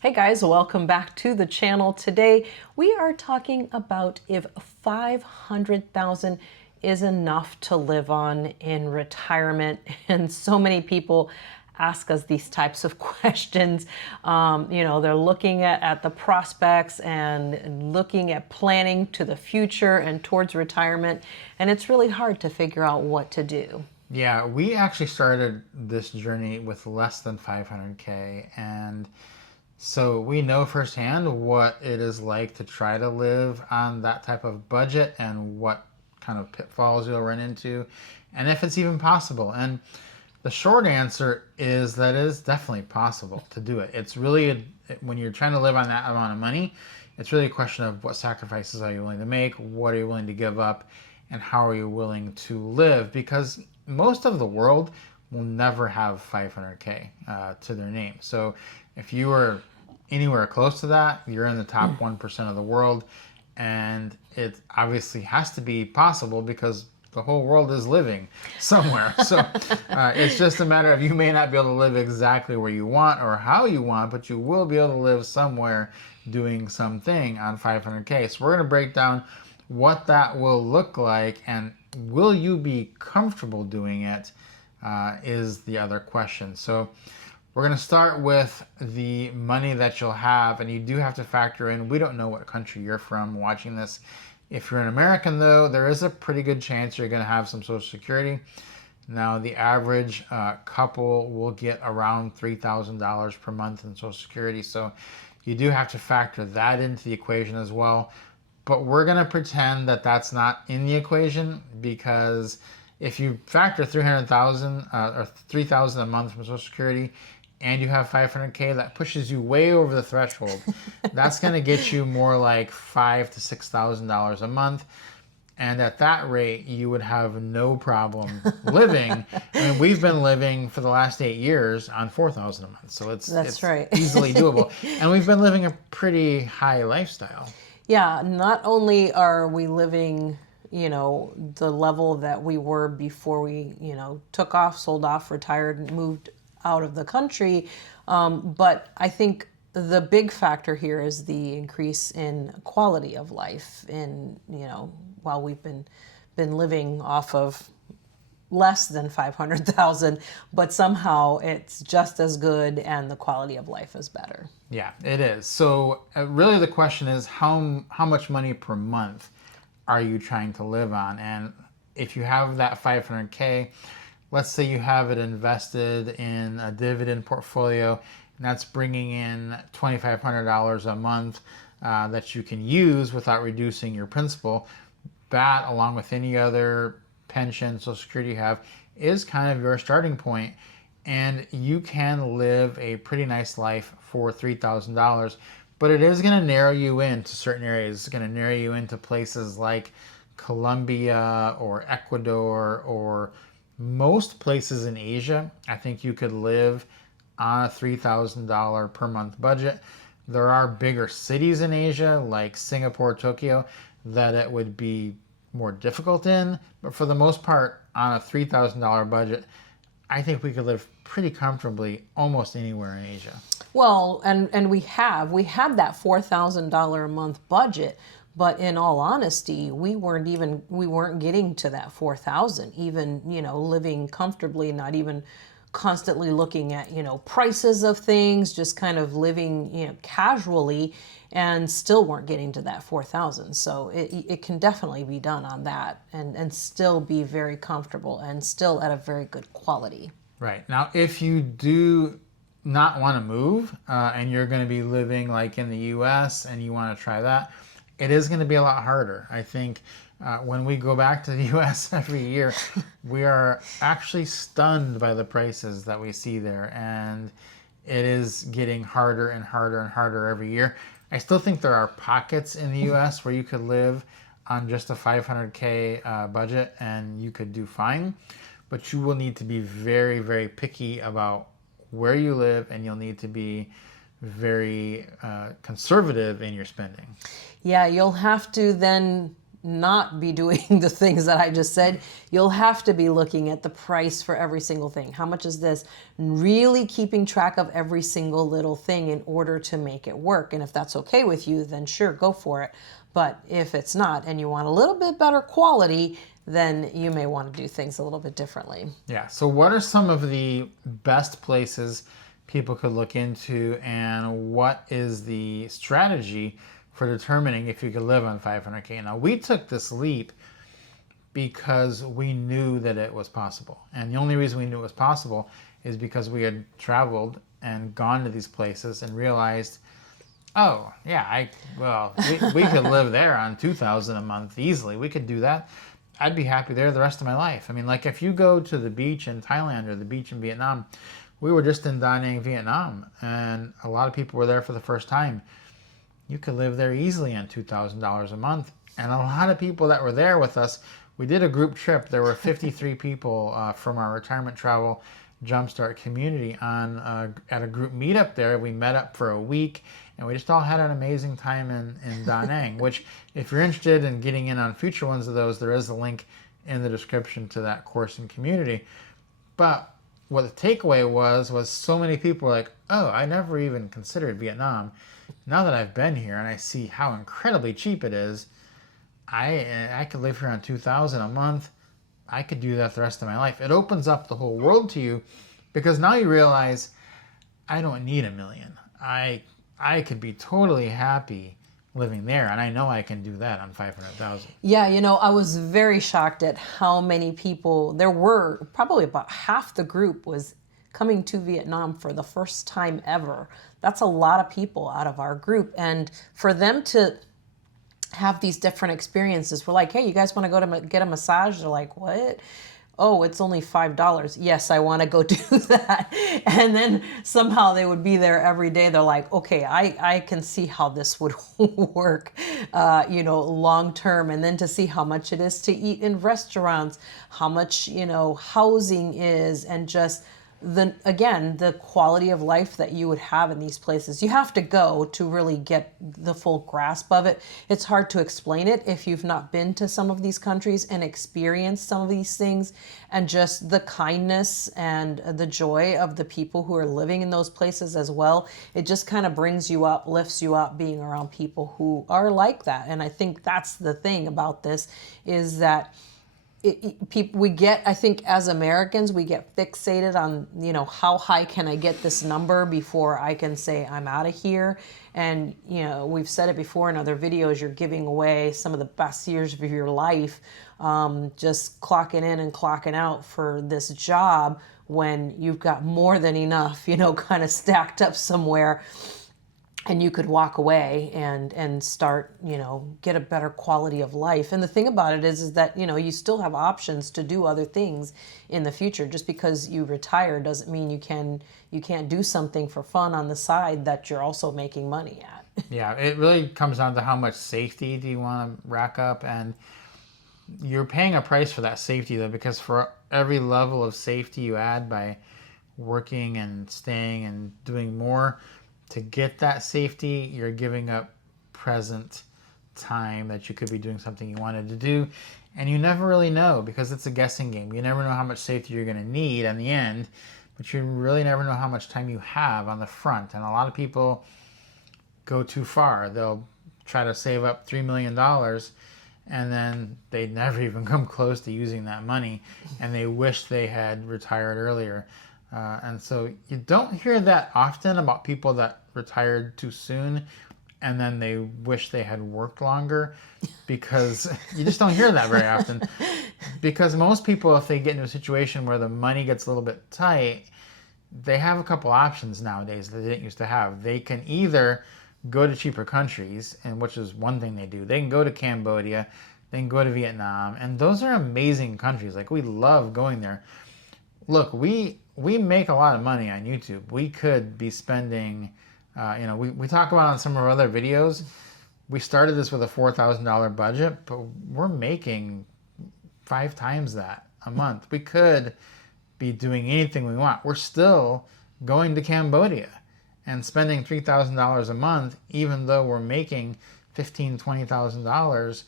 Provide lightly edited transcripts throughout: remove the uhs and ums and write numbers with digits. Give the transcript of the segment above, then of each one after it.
Hey guys, welcome back to the channel. Today we are talking about if 500,000 is enough to live on in retirement. And so many people ask us these types of questions. They're looking at the prospects and looking at planning to the future and towards retirement. And it's really hard to figure out what to do. Yeah, we actually started this journey with less than 500K, and so we know firsthand what it is like to try to live on that type of budget and what kind of pitfalls you'll run into, and if it's even possible. And the short answer is that it is definitely possible to do it. It's really, when you're trying to live on that amount of money, it's really a question of what sacrifices are you willing to make, what are you willing to give up, and how are you willing to live, because most of the world will never have 500K to their name. So if you are anywhere close to that, you're in the top 1% of the world, and it obviously has to be possible because the whole world is living somewhere. So it's just a matter of, you may not be able to live exactly where you want or how you want, but you will be able to live somewhere doing something on 500K. So we're going to break down what that will look like, and will you be comfortable doing it, is the other question. So we're going to start with the money that you'll have, and you do have to factor in, we don't know what country you're from watching this. If you're an American, though, there is a pretty good chance you're going to have some Social Security. Now, the average couple will get around $3,000 per month in Social Security, so you do have to factor that into the equation as well. But we're going to pretend that that's not in the equation, because if you factor 300,000 or 3,000 a month from Social Security and you have 500K, that pushes you way over the threshold. That's going to get you more like $5,000 to $6,000 a month. And at that rate, you would have no problem living. I mean, we've been living for the last 8 years on $4,000 a month. So it's right. easily doable. And we've been living a pretty high lifestyle. Yeah, not only are we living, the level that we were before we, took off, sold off, retired, and moved out of the country, but I think the big factor here is the increase in quality of life. In, while we've been living off of less than 500,000, but somehow it's just as good and the quality of life is better. Yeah, it is. So really the question is, how much money per month are you trying to live on? And if you have that 500K, let's say you have it invested in a dividend portfolio, and that's bringing in $2,500 a month that you can use without reducing your principal. That, along with any other pension, Social Security you have, is kind of your starting point, and you can live a pretty nice life for $3,000. But it is going to narrow you into certain areas. It's going to narrow you into places like Colombia or Ecuador, or most places in Asia. I think you could live on a $3,000 per month budget. There are bigger cities in Asia like Singapore, Tokyo, that it would be more difficult in, but for the most part, on a $3,000 budget, I think we could live pretty comfortably almost anywhere in Asia. Well, and we had that $4,000 a month budget, but in all honesty, we weren't getting to that 4,000, even, living comfortably, not even constantly looking at, prices of things, just kind of living, casually, and still weren't getting to that 4,000. So it can definitely be done on that, and still be very comfortable and still at a very good quality. Right. Now, if you do not want to move and you're going to be living like in the US and you want to try that, it is going to be a lot harder. I think when we go back to the US every year, we are actually stunned by the prices that we see there, and it is getting harder and harder and harder every year. I still think there are pockets in the US where you could live on just a 500K budget and you could do fine, but you will need to be very, very picky about where you live, and you'll need to be very conservative in your spending. Yeah, you'll have to then not be doing the things that I just said. You'll have to be looking at the price for every single thing. How much is this? Really keeping track of every single little thing in order to make it work. And if that's okay with you, then sure, go for it. But if it's not and you want a little bit better quality, then you may want to do things a little bit differently. Yeah. So what are some of the best places people could look into, and what is the strategy for determining if you could live on 500K? Now, we took this leap because we knew that it was possible. And the only reason we knew it was possible is because we had traveled and gone to these places and realized, oh, yeah, we could live there on $2,000 a month easily. We could do that. I'd be happy there the rest of my life. I mean, like if you go to the beach in Thailand or the beach in Vietnam, we were just in Da Nang, Vietnam, and a lot of people were there for the first time. You could live there easily on $2,000 a month. And a lot of people that were there with us, we did a group trip. There were 53 people from our retirement travel Jumpstart community at a group meetup there. We met up for a week, and we just all had an amazing time in Da Nang, which if you're interested in getting in on future ones of those, there is a link in the description to that course and community. But what the takeaway was so many people were like, oh, I never even considered Vietnam. Now that I've been here and I see how incredibly cheap it is, I could live here on $2,000 a month. I could do that the rest of my life. It opens up the whole world to you, because now you realize I don't need $1 million. I could be totally happy living there, and I know I can do that on 500,000. Yeah, I was very shocked at how many people there were. Probably about half the group was coming to Vietnam for the first time ever. That's a lot of people out of our group, and for them to have these different experiences, we're like, hey, you guys want to go to get a massage? They're like, what? Oh, it's only $5. Yes, I want to go do that. And then somehow they would be there every day. They're like, okay, I can see how this would work, long term. And then to see how much it is to eat in restaurants, how much, housing is, and just the quality of life that you would have in these places. You have to go to really get the full grasp of it. It's hard to explain it if you've not been to some of these countries and experienced some of these things, and just the kindness and the joy of the people who are living in those places as well. It just kind of brings you up, lifts you up, being around people who are like that. And I think that's the thing about this, is that we get, I think as Americans, we get fixated on, how high can I get this number before I can say I'm out of here. And, we've said it before in other videos, you're giving away some of the best years of your life, just clocking in and clocking out for this job when you've got more than enough, kind of stacked up somewhere. And you could walk away and start, get a better quality of life. And the thing about it is that, you still have options to do other things in the future. Just because you retire doesn't mean you can't do something for fun on the side that you're also making money at. Yeah, it really comes down to how much safety do you want to rack up, and you're paying a price for that safety though, because for every level of safety you add by working and staying and doing more to get that safety, you're giving up present time that you could be doing something you wanted to do. And you never really know, because it's a guessing game. You never know how much safety you're going to need in the end, but you really never know how much time you have on the front. And a lot of people go too far. They'll try to save up $3 million, and then they never even come close to using that money, and they wish they had retired earlier. And so you don't hear that often about people that retired too soon and then they wish they had worked longer, because you just don't hear that very often. Because most people, if they get into a situation where the money gets a little bit tight, they have a couple options nowadays that they didn't used to have. They can either go to cheaper countries, and which is one thing they do. They can go to Cambodia, they can go to Vietnam, and those are amazing countries. Like, we love going there. Look, we make a lot of money on YouTube. We could be spending, we talk about on some of our other videos, we started this with a $4,000 budget, but we're making 5 times that a month. We could be doing anything we want. We're still going to Cambodia and spending $3,000 a month, even though we're making $15,000, $20,000.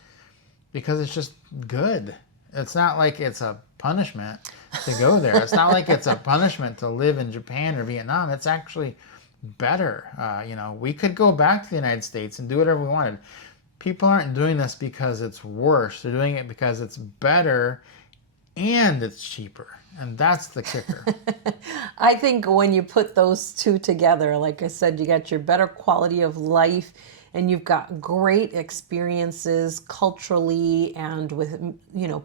because it's just good. It's not like it's a punishment to go there. It's not like it's a punishment to live in Japan or Vietnam. It's actually better. We could go back to the United States and do whatever we wanted. People aren't doing this because it's worse. They're doing it because it's better and it's cheaper. And that's the kicker. I think when you put those two together, like I said, you got your better quality of life and you've got great experiences culturally and with,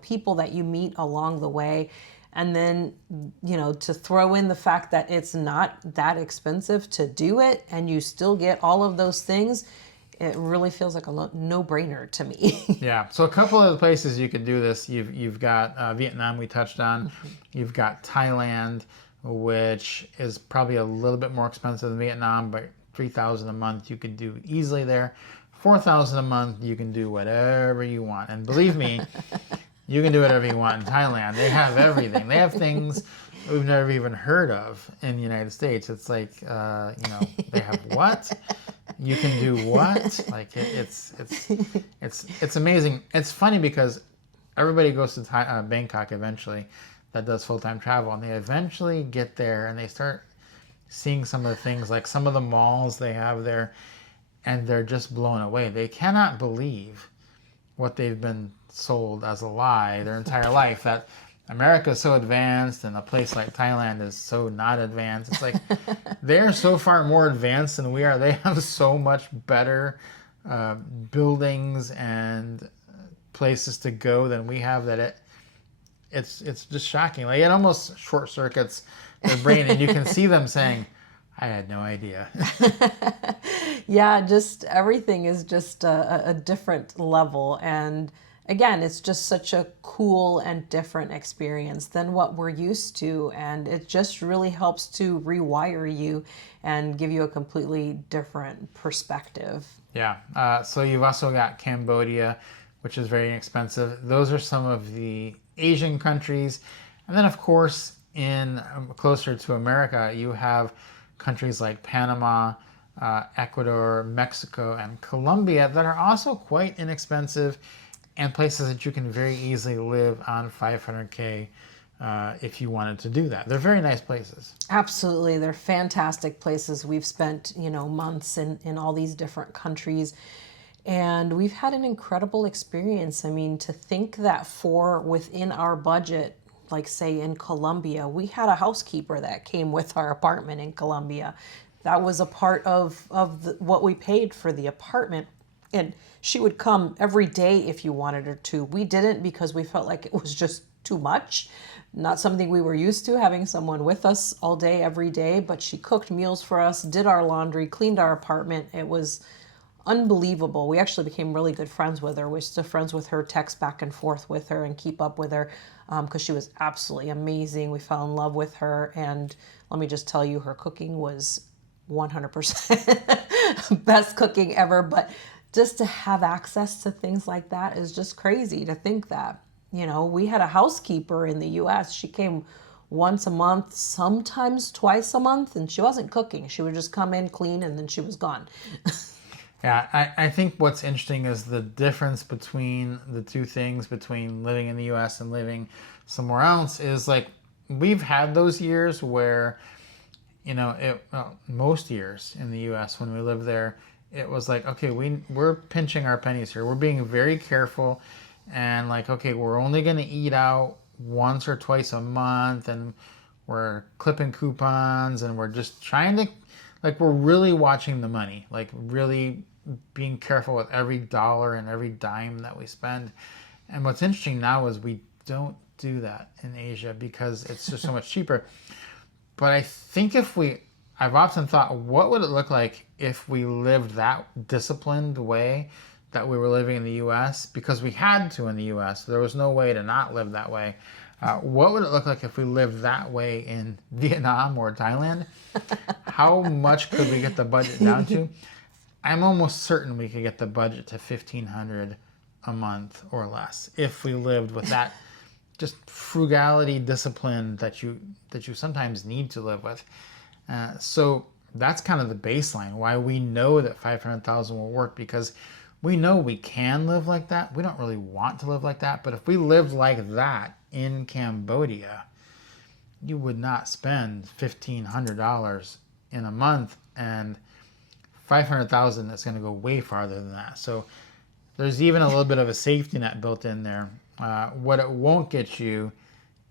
people that you meet along the way. And then, to throw in the fact that it's not that expensive to do it and you still get all of those things, it really feels like a no-brainer to me. Yeah. So a couple of the places you could do this, you've got Vietnam we touched on. Mm-hmm. You've got Thailand, which is probably a little bit more expensive than Vietnam, but $3,000 a month you could do easily there. $4,000 a month you can do whatever you want. And believe me, you can do whatever you want in Thailand. They have everything. They have things we've never even heard of in the United States. It's like, they have what? You can do what? Like it's amazing. It's funny because everybody goes to Bangkok eventually that does full-time travel, and they eventually get there and they start seeing some of the things, like some of the malls they have there, and they're just blown away. They cannot believe what they've been sold as a lie their entire life, that America is so advanced and a place like Thailand is so not advanced. It's like they're so far more advanced than we are. They have so much better buildings and places to go than we have that it's just shocking. Like it almost short circuits their brain, and you can see them saying, I had no idea. Yeah, just everything is just a different level. And again, it's just such a cool and different experience than what we're used to. And it just really helps to rewire you and give you a completely different perspective. Yeah. So you've also got Cambodia, which is very inexpensive. Those are some of the Asian countries. And then, of course, in closer to America, you have countries like Panama, Ecuador, Mexico, and Colombia that are also quite inexpensive, and places that you can very easily live on $500K if you wanted to do that. They're very nice places. Absolutely. They're fantastic places. We've spent, months in all these different countries, and we've had an incredible experience. I mean, to think that for within our budget, like say in Colombia, we had a housekeeper that came with our apartment in Colombia. That was a part of what we paid for the apartment. And she would come every day if you wanted her to. We didn't because we felt like it was just too much. Not something we were used to, having someone with us all day, every day. But she cooked meals for us, did our laundry, cleaned our apartment. It was unbelievable. We actually became really good friends with her. We're still friends with her, text back and forth with her and keep up with her because she was absolutely amazing. We fell in love with her. And let me just tell you, her cooking was 100% best cooking ever. But just to have access to things like that is just crazy to think that, we had a housekeeper in the US. She came once a month, sometimes twice a month, and she wasn't cooking. She would just come in, clean, and then she was gone. Yeah, I think what's interesting is the difference between the two things, between living in the US and living somewhere else, is like we've had those years where, most years in the US when we lived there, it was like, okay, we're pinching our pennies here. We're being very careful, and like, okay, we're only going to eat out once or twice a month, and we're clipping coupons, and we're just trying to, like, we're really watching the money, like really being careful with every dollar and every dime that we spend. And what's interesting now is we don't do that in Asia because it's just so much cheaper. But I think I've often thought, what would it look like if we lived that disciplined way that we were living in the U.S. because we had to in the U.S. There was no way to not live that way. What would it look like if we lived that way in Vietnam or Thailand? How much could we get the budget down to? I'm almost certain we could get the budget to $1,500 a month or less if we lived with that just frugality discipline that you sometimes need to live with. So that's kind of the baseline, why we know that $500,000 will work, because we know we can live like that. We don't really want to live like that. But if we lived like that in Cambodia, you would not spend $1,500 in a month, and 500,000 is going to go way farther than that. So there's even a little bit of a safety net built in there. What it won't get you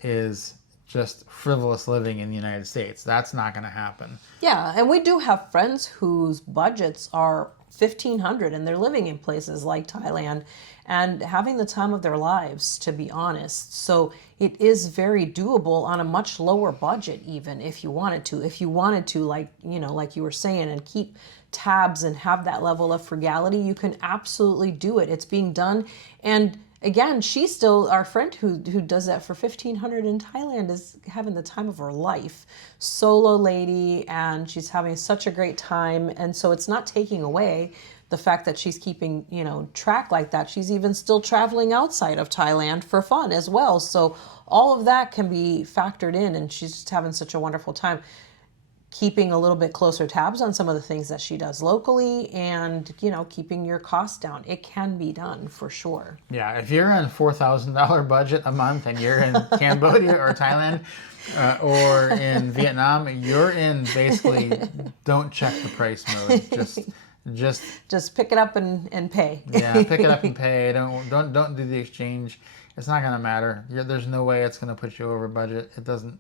is just frivolous living in the United States. That's not going to happen. Yeah, and we do have friends whose budgets are 1,500 and they're living in places like Thailand and having the time of their lives, to be honest. So it is very doable on a much lower budget, even if you wanted to. If you wanted to, like, you know, like you were saying, and keep tabs and have that level of frugality, you can absolutely do it. It's being done. And again, she's still, our friend who does that for 1,500 in Thailand is having the time of her life. Solo lady, and she's having such a great time. And so it's not taking away the fact that she's keeping, you know, track like that. She's even still traveling outside of Thailand for fun as well. So all of that can be factored in, and she's just having such a wonderful time, keeping a little bit closer tabs on some of the things that she does locally, and, you know, keeping your costs down. It can be done for sure. Yeah, if you're in $4,000 budget a month and you're in Cambodia or Thailand or in Vietnam, you're in basically don't check the price mode. Just pick it up and pay. Yeah, pick it up and pay. Don't do the exchange. It's not gonna matter. There's no way it's gonna put you over budget. It doesn't.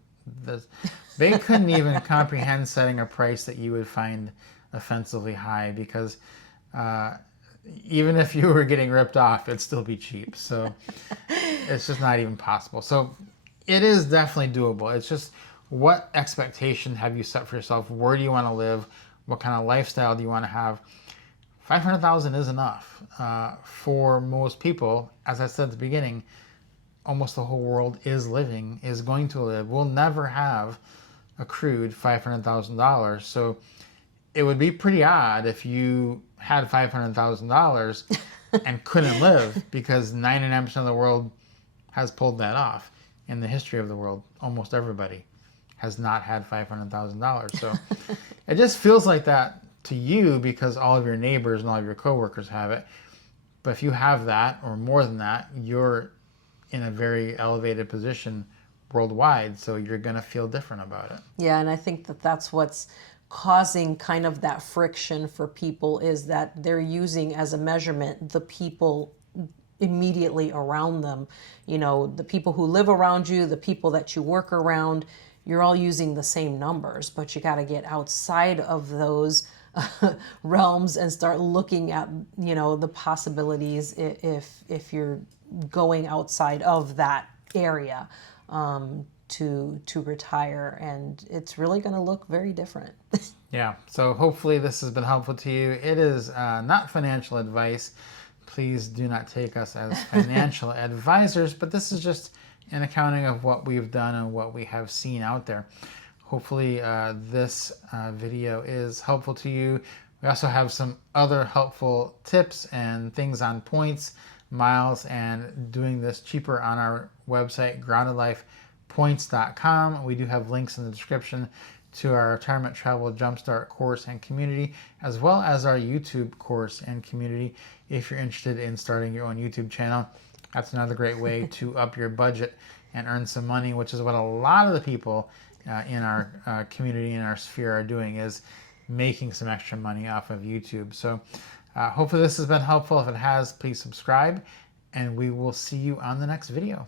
They couldn't even comprehend setting a price that you would find offensively high, because even if you were getting ripped off, it'd still be cheap. So it's just not even possible. So it is definitely doable. It's just, what expectation have you set for yourself? Where do you want to live? What kind of lifestyle do you want to have? 500,000 is enough for most people. As I said at the beginning, almost the whole world is going to live. We'll never have accrued $500,000. So it would be pretty odd if you had $500,000 and couldn't live, because 99% of the world has pulled that off. In the history of the world, almost everybody has not had $500,000. So it just feels like that to you because all of your neighbors and all of your coworkers have it. But if you have that or more than that, you're in a very elevated position worldwide, so you're going to feel different about it. Yeah, and I think that that's what's causing kind of that friction for people, is that they're using as a measurement the people immediately around them. You know, the people who live around you, the people that you work around, you're all using the same numbers, but you got to get outside of those realms and start looking at, you know, the possibilities if you're going outside of that area to retire, and it's really going to look very different. Yeah, so hopefully this has been helpful to you. It is not financial advice. Please do not take us as financial advisors, but this is just an accounting of what we've done and what we have seen out there. Hopefully this video is helpful to you. We also have some other helpful tips and things on points, miles, and doing this cheaper on our website, groundedlifepoints.com. We do have links in the description to our Retirement Travel Jumpstart course and community, as well as our YouTube course and community if you're interested in starting your own YouTube channel. That's another great way to up your budget and earn some money, which is what a lot of the people in our community, in our sphere, are doing, is making some extra money off of YouTube. So hopefully this has been helpful. If it has, please subscribe, and we will see you on the next video.